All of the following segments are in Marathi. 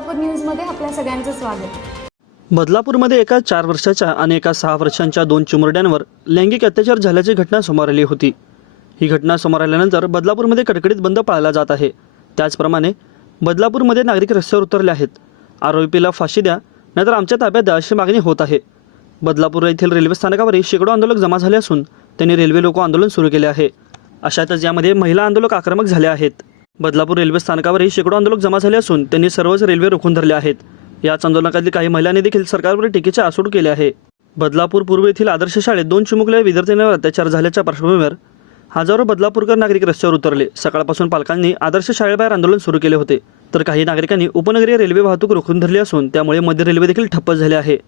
सोलापूर न्यूजमध्ये आपल्या सगळ्यांचं स्वागत। बदलापूरमध्ये एका 4 वर्षाच्या आणि एका 6 वर्षांच्या 2 चिमुरड्यांवर लैंगिक अत्याचार झाल्याची घटना समोर आली होती। ही घटना समोर आल्यानंतर बदलापूरमध्ये कडकडीत बंद पाळला जात आहे। त्याचप्रमाणे बदलापूरमध्ये नागरिक रस्त्यावर उतरले आहेत। आरोपीला फाशी द्या नाहीतर आमच्या ताब्यात द्या अशी मागणी होत आहे। बदलापूर येथील रेल्वे स्थानकावरही शेकडो आंदोलक जमा झाले असून त्यांनी रेल्वे रोको आंदोलन सुरू केले आहे। अशातच यामध्ये महिला आंदोलक आक्रमक झाले आहेत। बदलापूर रेल्वे स्थानकावरही शेकडो आंदोलक जमा झाले असून त्यांनी सर्वच रेल्वे रोखून धरले आहेत। याच आंदोलनातील काही महिलांनी देखील सरकारवर टीकेचे आसूड केले आहे। बदलापूर पूर्व येथील आदर्श शाळेत 2 चिमुकल्या विद्यार्थ्यांवर अत्याचार झाल्याच्या पार्श्वभूमीवर हजारो बदलापूरकर नागरिक रस्त्यावर उतरले। सकाळपासून पालकांनी आदर्श शाळेबाहेर आंदोलन सुरू केले होते, तर काही नागरिकांनी उपनगरीय रेल्वे वाहतूक रोखून धरली असून त्यामुळे मध्य रेल्वे देखील ठप्प झाले आहे।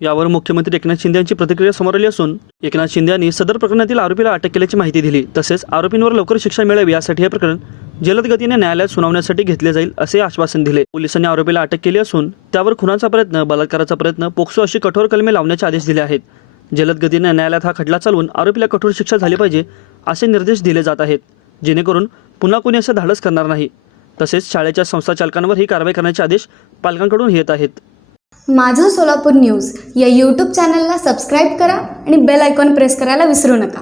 यावर मुख्यमंत्री एकनाथ शिंदे यांची प्रतिक्रिया समोर आली असून एकनाथ शिंदे यांनी सदर प्रकरणातील आरोपीला अटक केल्याची माहिती दिली। तसेच आरोपींवर लवकर शिक्षा मिळावी यासाठी हे प्रकरण जलद गतीने न्यायालयात सुनावण्यासाठी घेतले जाईल असे आश्वासन दिले। पोलिसांनी आरोपीला अटक केली असून त्यावर खुनाचा प्रयत्न, बलात्काराचा प्रयत्न, पोक्सो अशी कठोर कलमे लावण्याचे आदेश दिले आहेत। जलद गतीने न्यायालयात हा खटला चालवून आरोपीला कठोर शिक्षा झाली पाहिजे असे निर्देश दिले जात आहेत, जेणेकरून पुन्हा कोणी असं धाडस करणार नाही। तसेच शाळेच्या संस्थाचालकांवर ही कारवाई करण्याचे आदेश पालकांकडून येत आहेत। माझं सोलापूर न्यूज या यूट्यूब चॅनलला सबस्क्राईब करा आणि बेल आयकॉन प्रेस करायला विसरू नका।